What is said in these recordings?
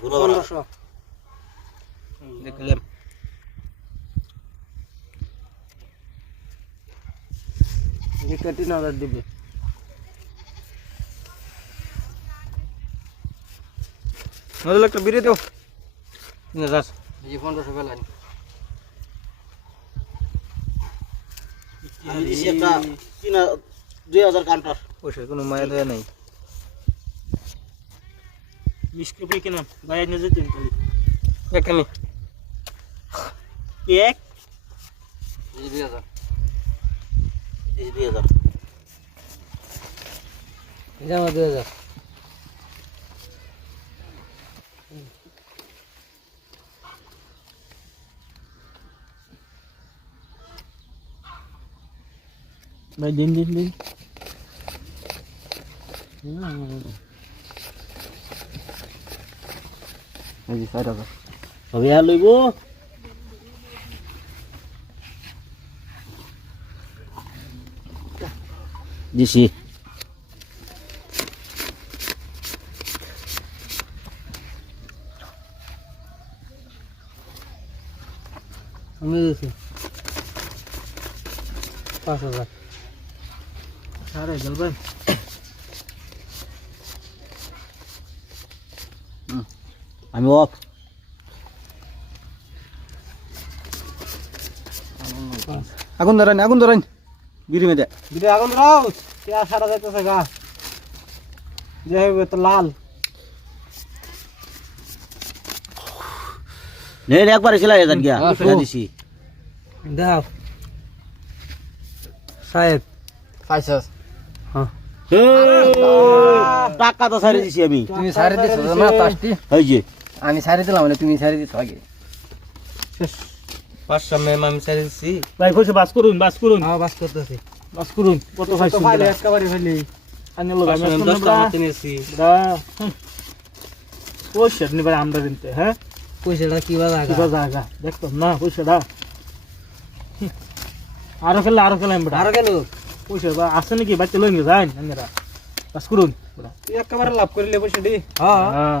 পনেরোশো। দেখলাম। তিন হাজার দিবে। নজল একটা বিড়ি দাও। তিন হাজার। এই পনেরোশো হাজার দুই হাজার কাউন্টার। পয়সার কোনো মায়া দেয়া নাই। বিশ রুপিয়ে কিনা ভাই নিয়ে যেতেন খালি এখানে এক হাজার ভাই দিন দিন দিন এই যে ষাট হাজার হবে আর লইব দিছি আমি দিয়েছি পাঁচ হাজার সারে গেল ভাই আমি অফ আগুন ধরেন আগুন ধরেন বিড়ি মেদে বিদে আগুন রাও কে সারা যাইতেছে গা? যে হবে তো লাল। নে একবার সেলাই যান গিয়া। হ্যাঁ, দিছি। দাও সাহেব। পাইছস টাকা তো সারি দিছি আমি। তুমি সারি দিছো না পাঁচটি এই যে। আমি সারি দিলাম না তুমি সারি দিছো আগে। পাঁচটা মেম আমি সারি দিছি। ভাই পয়সা বাস করুন বাস করুন। হ্যাঁ বাস করতেছি। বাস করুন কত পাইছেন ফাইলে একেবারে ফেলি আনে লোক আমি আসলাম না দশটা বড়া। মতো নিয়েছি। বড়া, হুম। নিবার আমরা দিনতে হ্যাঁ? পয়সাটা কি বাজা কিবা জায়গা? দেখতাম না পয়সাটা। আরও খেলে আরও বেটা। আর কেন পয়সা বা আছে নাকি? বাচ্চা লইন যাই আমরা বাস করুন। একেবারে লাভ করিলে পয়সা দি। হ্যাঁ। হ্যাঁ।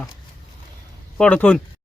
পড়ে থুন।